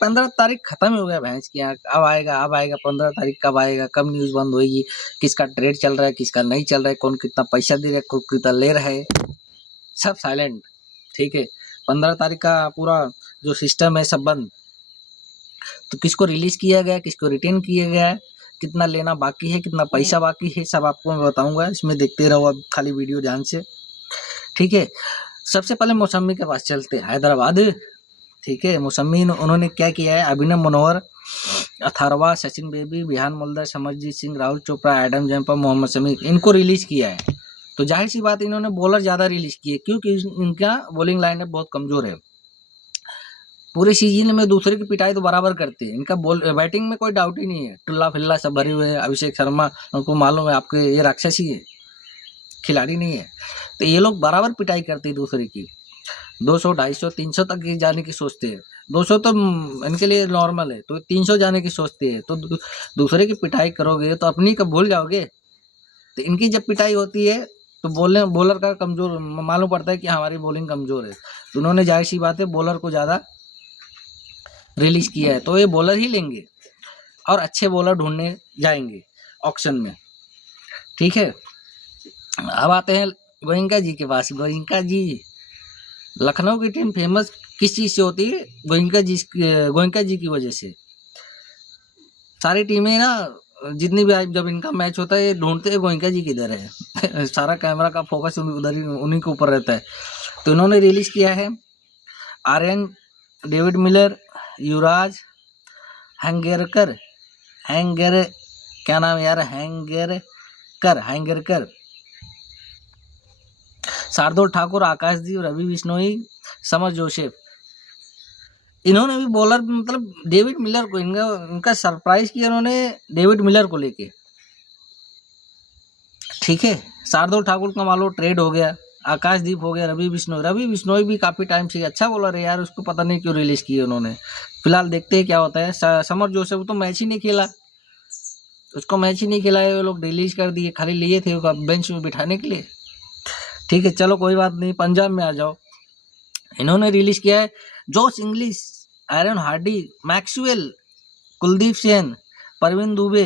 15 तारीख खत्म हो गया भैंस की आँख, अब आएगा 15 तारीख कब आएगा, कब न्यूज़ बंद होएगी, किसका ट्रेड चल रहा है, किसका नहीं चल रहा है, कौन कितना पैसा दे रहा है, कौन कितना ले रहा है, सब साइलेंट। ठीक है, 15 तारीख का पूरा जो सिस्टम है सब बंद। तो किसको रिलीज किया गया, किसको रिटेन किया गया है, कितना लेना बाकी है, कितना पैसा बाकी है, सब आपको मैं बताऊंगा। इसमें देखते रहो, अब खाली वीडियो ध्यान से। ठीक है, सबसे पहले मौसमी के पास चलते हैं, हैदराबाद। ठीक है, मौसमी उन्होंने क्या किया है, अभिनव मनोहर, अथर्वा, सचिन बेबी, विहान मुल्दर, समरजीत सिंह, राहुल चोपड़ा, एडम जम्पा, मोहम्मद शमी, इनको रिलीज किया है। तो जाहिर सी बात इन्होंने बॉलर ज्यादा रिलीज किए, क्योंकि इनका बॉलिंग लाइनअप बहुत कमजोर है। पूरे सीजन में दूसरे की पिटाई तो बराबर करते हैं, इनका बैटिंग में कोई डाउट ही नहीं है, टुल्ला फिल्ला सब भरे हुए हैं। अभिषेक शर्मा, उनको मालूम है आपके ये राक्षसी है, खिलाड़ी नहीं है। तो ये लोग बराबर पिटाई करते हैं दूसरे की, 200, 250, 300 तक जाने की सोचते हैं। 200 तो इनके लिए नॉर्मल है, तो 300 जाने की सोचते हैं। तो दूसरे की पिटाई करोगे तो अपनी कब भूल जाओगे। तो इनकी जब पिटाई होती है तो बॉलर का कमजोर मालूम पड़ता है कि हमारी बॉलिंग कमजोर है, तो उन्होंने जाहिर सी बात है बॉलर को ज़्यादा रिलीज किया है, तो ये बॉलर ही लेंगे और अच्छे बॉलर ढूंढने जाएंगे ऑक्शन में। ठीक है, अब आते हैं गोयनका जी के पास। गोयनका जी, लखनऊ की टीम फेमस किस चीज़ से होती है, गोयनका जी की वजह से। सारी टीमें ना, जितनी भी जब इनका मैच होता है, ये ढूंढते हैं गोयनका जी किधर है सारा कैमरा का फोकस उधर ही, उन्हीं के ऊपर रहता है। तो इन्होंने रिलीज किया है आर्यन, डेविड मिलर, युवराज, हैंगेरकर, क्या नाम है यार, हैंगेरकर, शार्दुल ठाकुर, आकाशदीप, रवि बिश्नोई, समर जोसेफ। इन्होंने भी बॉलर मतलब डेविड मिलर को, इनका सरप्राइज किया इन्होंने डेविड मिलर को लेके। ठीक है, शार्दुल ठाकुर का मान लो ट्रेड हो गया, आकाशदीप हो गया, रवि बिश्नोई भी काफी टाइम से अच्छा बॉलर है यार, उसको पता नहीं क्यों रिलीज किए उन्होंने। फिलहाल देखते हैं क्या होता है। समर जोसेफ तो मैच ही नहीं खेला, उसको मैच ही नहीं खिलाए, वो लोग रिलीज कर दिए, खाली लिए थे बेंच में बिठाने के लिए। ठीक है, चलो कोई बात नहीं, पंजाब में आ जाओ। इन्होंने रिलीज किया है जोश English, iron Hardy, Maxwell, Kuldeep Sen, Parveen Dubey.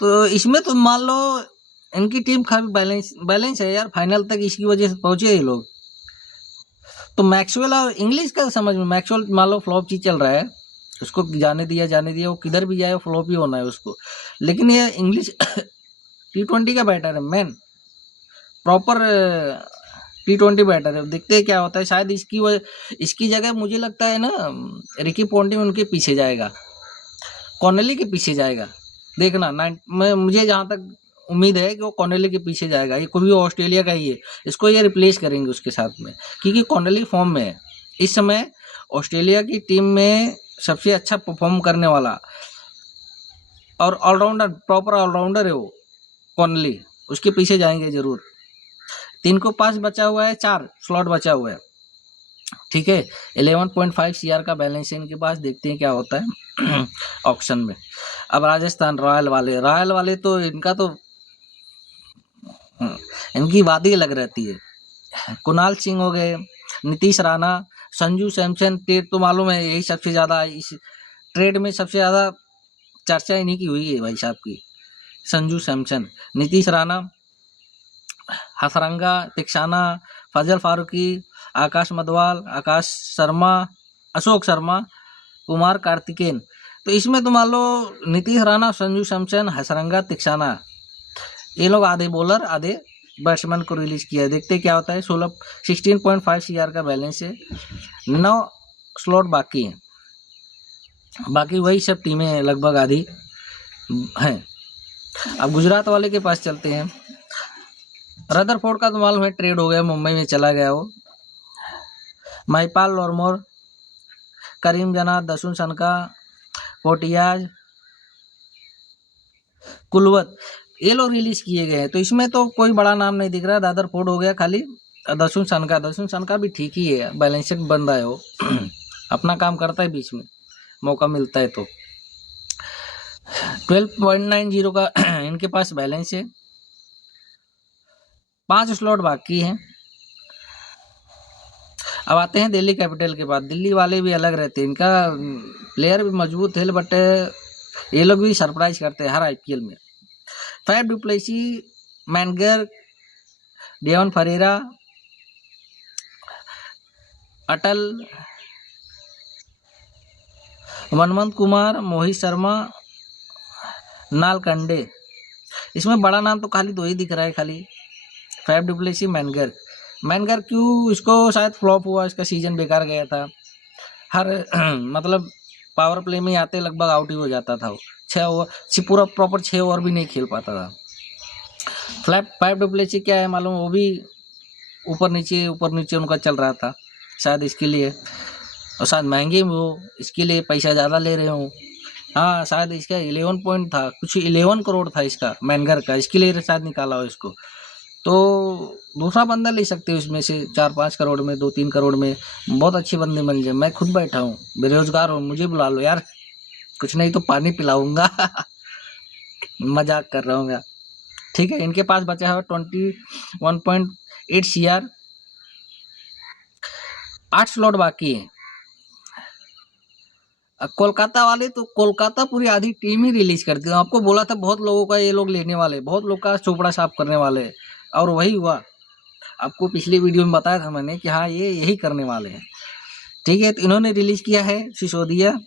तो इसमें तो मान लो इनकी टीम काफी बैलेंस है यार, फाइनल तक इसकी वजह से पहुंचे ये लोग। तो मैक्सवेल और इंग्लिश का समझ में, मैक्सवेल मान लो फ्लॉप ही चल रहा है, उसको जाने दिया, वो किधर भी जाए फ्लॉप ही होना है उसको। लेकिन ये इंग्लिश T20 का बैटर है, मैन प्रॉपर T20 बैटर है। देखते हैं क्या होता है, शायद इसकी जगह मुझे लगता है ना, रिकी पॉन्टिंग उनके पीछे जाएगा, कॉर्नेली के पीछे जाएगा। देखना, मुझे जहाँ तक उम्मीद है कि वो कॉर्नेली के पीछे जाएगा। ये कोई भी ऑस्ट्रेलिया का ही है, इसको ये रिप्लेस करेंगे उसके साथ में, क्योंकि कॉर्नेली फॉर्म में है इस समय। ऑस्ट्रेलिया की टीम में सबसे अच्छा परफॉर्म करने वाला और ऑलराउंडर, प्रॉपर ऑलराउंडर है वो कॉर्नेली, उसके पीछे जाएंगे जरूर। 3 को 5 बचा हुआ है, 4 स्लॉट बचा हुआ है। ठीक है, 11.5 CR का बैलेंस है इनके पास, देखते हैं क्या होता है ऑक्शन में। अब राजस्थान रॉयल वाले तो इनका तो इनकी बात ही अलग रहती है। कुणाल सिंह हो गए, नीतीश राणा, संजू सैमसन, ट्रेड तो मालूम है, यही सबसे ज्यादा इस ट्रेड में सबसे ज्यादा चर्चा इन्हीं की हुई है भाई साहब की। संजू सैमसन, नीतीश राणा, हसरंगा, तिक्षाना, फजल फारूकी, आकाश मदवाल, आकाश शर्मा, अशोक शर्मा, कुमार कार्तिकेन। तो इसमें तो मान लो नीतीश राणा, संजू सैमसन, हसरंगा, तिक्षाना, ये लोग आधे बॉलर आधे बैट्समैन को रिलीज किया है। देखते क्या होता है। 16.5 CR का बैलेंस है, 9 स्लॉट बाकी हैं, बाकी वही सब टीमें लगभग आधी हैं। अब गुजरात वाले के पास चलते हैं। रदरफोर्ड का तो मालूम है ट्रेड हो गया, मुंबई में चला गया वो। महिपाल लॉर्मोर, करीम जना, दसुन सनका, पोटियाज, कुलवत, ये लोग रिलीज किए गए हैं। तो इसमें तो कोई बड़ा नाम नहीं दिख रहा, रदरफोर्ड हो गया खाली, दसुन सनका भी ठीक ही है, बैलेंस्ड बंदा है वो अपना काम करता है, बीच में मौका मिलता है तो। 12.90 का इनके पास बैलेंस है, 5 स्लॉट बाकी हैं। अब आते हैं दिल्ली कैपिटल के बाद। दिल्ली वाले भी अलग रहते हैं, इनका प्लेयर भी मजबूत है, बट ये लोग भी सरप्राइज करते हैं हर आईपीएल में। फैफ डु प्लेसी, मैनगर, डेवन फरेरा, अटल, मनमंत कुमार, मोहित शर्मा, नालकंडे। इसमें बड़ा नाम तो खाली 2 ही दिख रहा है खाली, फैफ डु प्लेसी, मैनगर। मैनगर क्यों, इसको शायद फ्लॉप हुआ, इसका सीजन बेकार गया था। हर मतलब पावर प्ले में आते लगभग आउट ही हो जाता था वो। 6 ओवर पूरा प्रॉपर 6 ओवर भी नहीं खेल पाता था। फैफ डु प्लेसी क्या है मालूम, वो भी ऊपर नीचे उनका चल रहा था, शायद इसके लिए, और शायद महंगे भी हो, इसके लिए पैसा ज़्यादा ले रहे हो। हाँ, शायद इसका 11 पॉइंट था, कुछ 11 करोड़ था इसका मैनगर का, इसके लिए शायद निकाला हो इसको। तो दूसरा बंदा ले सकते हो इसमें से 4-5 करोड़ में, 2-3 करोड़ में, बहुत अच्छे बंदे मिल जाए। मैं खुद बैठा हूँ, बेरोजगार हूँ, मुझे बुला लो यार, कुछ नहीं तो पानी पिलाऊंगा। मजाक कर रहा हूँ। ठीक है, इनके पास बचा है 21.8 CR, 8 स्लॉट बाकी है। कोलकाता वाले तो कोलकाता पूरी आधी टीम ही रिलीज करती है। आपको बोला था बहुत लोगों का ये लोग लेने वाले, बहुत लोग का चोपड़ा साफ करने वाले, और वही हुआ। आपको पिछली वीडियो में बताया था मैंने कि हाँ ये यही करने वाले हैं। ठीक है, तो इन्होंने रिलीज किया है Sisodia,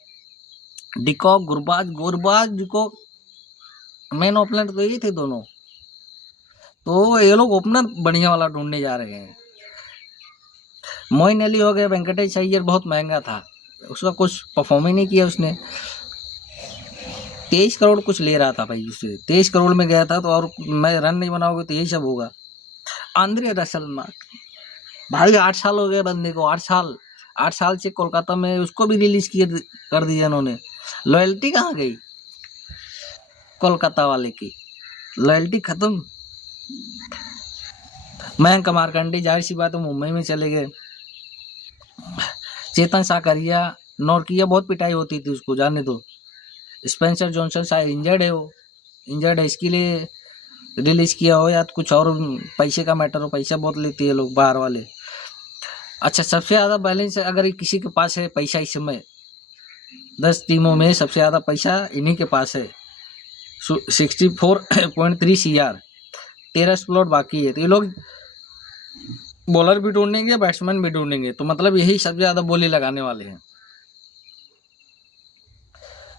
de Kock, Gurbaz de Kock, main opener तो यही थे दोनों। तो ये लोग ओपनर बढ़िया वाला ढूंढने जा रहे हैं। मोइन अली हो गया, वेंकटेश अय्यर बहुत महंगा था, उसका कुछ परफॉर्म ही नहीं किया उसने। 23 करोड़ कुछ ले रहा था भाई उससे, 23 करोड़ में गया था तो, और मैं रन नहीं बनाओगे तो यही सब होगा। आंद्रे रसल मार्क भाई 8 साल हो गए बंदे को, 8 साल से कोलकाता में, उसको भी रिलीज कर दिया इन्होंने। लॉयल्टी कहाँ गई कोलकाता वाले की, लॉयल्टी खत्म। मयंक मार्कंडे जाहिर सी बात है मुंबई में चले गए। चेतन साकरिया, नॉर्किया बहुत पिटाई होती थी उसको, जाने दो। स्पेंसर जॉनसन शायद इंजर्ड है, वो इंजर्ड है, इसके लिए रिलीज किया हो, या तो कुछ और पैसे का मैटर हो, पैसा बहुत लेते हैं लोग बाहर वाले। अच्छा, सबसे ज़्यादा बैलेंस अगर किसी के पास है पैसा इस समय 10 टीमों में, सबसे ज़्यादा पैसा इन्हीं के पास है, 64.3 CR, 13 स्लॉट बाकी है। तो ये लोग बॉलर भी ढूंढेंगे, बैट्समैन भी ढूंढेंगे, तो मतलब यही सबसे ज़्यादा बोली लगाने वाले हैं।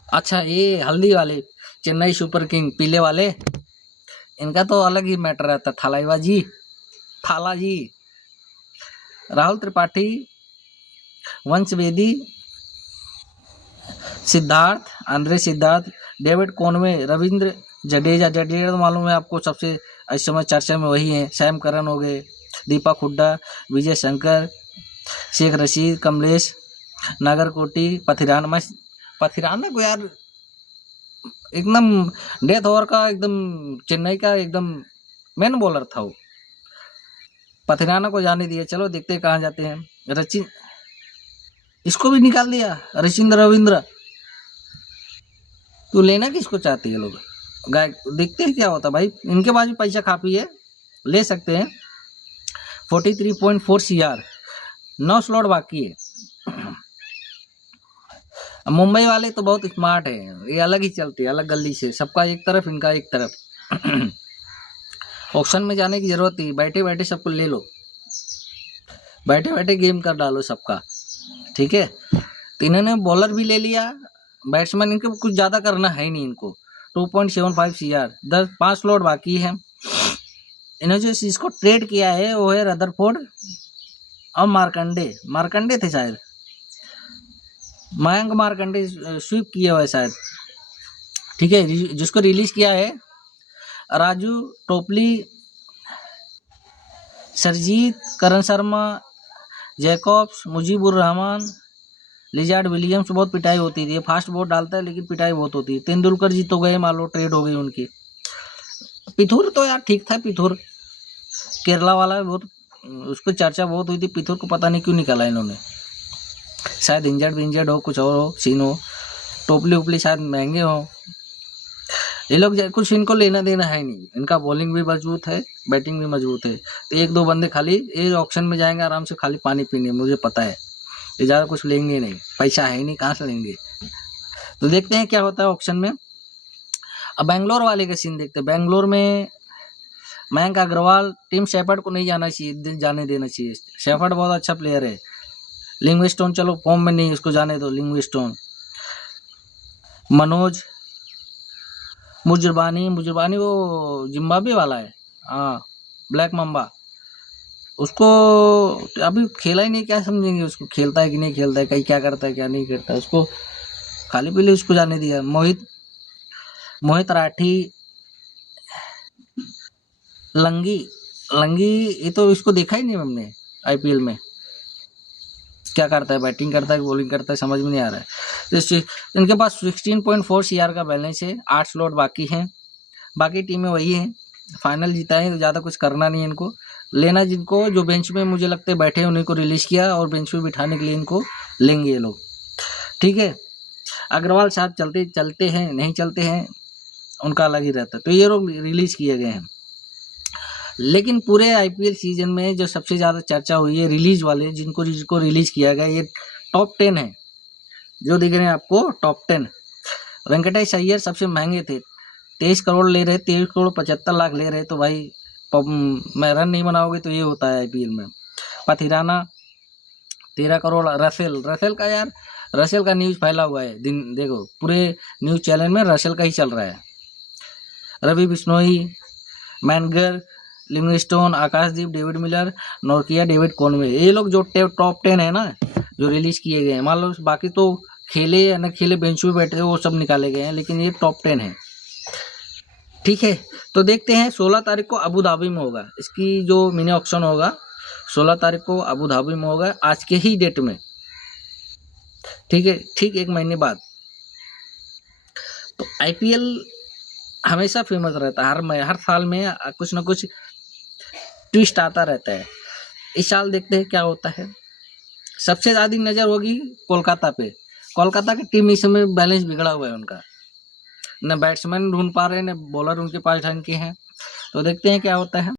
अच्छा, ये हल्दी वाले चेन्नई सुपर किंग पीले वाले, इनका तो अलग ही मैटर रहता है। थाला जी, राहुल त्रिपाठी, वंश Bedi, Andre Siddharth, David Conway, Ravindra Jadeja तो मालूम है आपको, सबसे इस समय चर्चा में वही है। सैम करन हो गए, दीपक हुड्डा, विजय शंकर, शेख रशीद, कमलेश, नागरकोटी, पथिराना को यार एकदम डेथ ओवर का, एकदम चेन्नई का एकदम मेन बॉलर था वो। पथिराना को जाने दिया, चलो देखते हैं कहाँ जाते हैं। इसको भी निकाल दिया, रविंद्र। तो लेना किसको चाहते हैं लोग, गाय देखते हैं क्या होता भाई, इनके पास भी पैसा काफी है, ले सकते हैं। 43.4 CR, 9 स्लॉट बाकी है। मुंबई वाले तो बहुत स्मार्ट है, ये अलग ही चलते हैं, अलग गली से, सबका एक तरफ, इनका एक तरफ। ऑक्शन में जाने की जरूरत नहीं, बैठे बैठे सबको ले लो, बैठे बैठे गेम कर डालो सबका। ठीक है, तो इन्होंने बॉलर भी ले लिया, बैट्समैन इनको कुछ ज़्यादा करना है नहीं इनको। 2.75 CR, 5 स्लॉट बाकी है। इन्होंने जो इसको ट्रेड किया है वो है रदरफोर्ड और मार्कंडे थे शायद, मयंक मार्कंडे स्वीप किया हुआ है शायद। ठीक है, जिसको रिलीज किया है राजू टोपली, सरजीत, करण शर्मा, जैकॉब्स, मुजीबुर रहमान, लिजार्ड विलियम्स। बहुत पिटाई होती थी, फास्ट बॉल डालता है लेकिन पिटाई बहुत होती है। तेंदुलकर जी तो गए, मान लो ट्रेड हो गई उनकी। पिथुर तो यार ठीक था, पिथुर केरला वाला बहुत, उसको चर्चा बहुत हुई थी, पिथुर को पता नहीं क्यों निकाला इन्होंने, शायद इंजर्ड हो, कुछ और हो, सीन हो। टोपली उपली शायद महंगे हो। ये लोग कुछ इनको लेना देना है नहीं, इनका बॉलिंग भी मजबूत है, बैटिंग भी मजबूत है। तो एक दो बंदे खाली ये ऑक्शन में जाएंगे आराम से, खाली पानी पीने, मुझे पता है ये ज़्यादा कुछ लेंगे नहीं, पैसा है नहीं, कहाँ से लेंगे। तो देखते हैं क्या होता है ऑक्शन में। अब बैंगलोर वाले का सीन देखते हैं। बैंगलोर में मयंक अग्रवाल, टिम शेफर्ड को नहीं जाने देना चाहिए। शेफर्ड बहुत अच्छा प्लेयर है। लिविंगस्टोन चलो फॉर्म में नहीं, उसको जाने दो। लिविंगस्टोन, मनोज मुजरबानी वो जिम्बाब्वे वाला है, हाँ, ब्लैक मम्बा, उसको अभी खेला ही नहीं, क्या समझेंगे उसको, खेलता है कि नहीं खेलता है, कहीं क्या करता है क्या नहीं करता है, उसको खाली पीले उसको जाने दिया। मोहित राठी, लंगी ये तो इसको देखा ही नहीं हमने आईपीएल में, क्या करता है, बैटिंग करता है बॉलिंग करता है, समझ में नहीं आ रहा है। इनके पास 16.4 सीआर का बैलेंस है, 8 स्लॉट बाकी हैं, बाकी टीमें वही हैं, फाइनल जीता है तो ज़्यादा कुछ करना नहीं है इनको। लेना जिनको, जो बेंच में मुझे लगता है बैठे उन्हीं को रिलीज किया और बेंच पे बिठाने के लिए इनको लेंगे ये लोग, ठीक है। अग्रवाल साहब चलते हैं नहीं चलते हैं उनका अलग ही रहता है, तो ये लोग रिलीज किए गए हैं। लेकिन पूरे आईपीएल सीजन में जो सबसे ज़्यादा चर्चा हुई है रिलीज वाले, जिनको रिलीज किया गया, ये टॉप 10 है जो दिख रहे हैं आपको, टॉप 10। वेंकटेश अय्यर सबसे महंगे थे, 23 करोड़ ले रहे, 23 करोड़ 75 लाख ले रहे, तो भाई मैं रन नहीं बनाओगे तो ये होता है आईपीएल में। पथिराना 13 करोड़। रसेल का न्यूज़ फैला हुआ है, देखो पूरे न्यूज़ चैनल में रसेल का ही चल रहा है। रवि बिश्नोई, मैनगर, Livingstone, Akashdeep, David Miller, Nokia, David Conway, ये लोग जो टॉप 10 है ना, जो रिलीज किए गए हैं। मान लो बाकी तो खेले या न खेले, बेंच पे बैठे वो सब निकाले गए हैं, लेकिन ये टॉप 10 है, ठीक है। तो देखते हैं 16 तारीख को अबू धाबी में होगा, इसकी जो मिनी ऑक्शन होगा 16 तारीख को अबू धाबी में होगा, आज के ही डेट में, ठीक है, ठीक 1 महीने बाद। तो आईपीएल हमेशा फेमस रहता है, हर साल में कुछ ना कुछ ट्विस्ट आता रहता है। इस साल देखते हैं क्या होता है। सबसे ज़्यादा नज़र होगी कोलकाता पे। कोलकाता की टीम इस समय बैलेंस बिगड़ा हुआ है उनका, न बैट्समैन ढूंढ पा रहे हैं न बॉलर उनके पास ढंग के हैं। तो देखते हैं क्या होता है।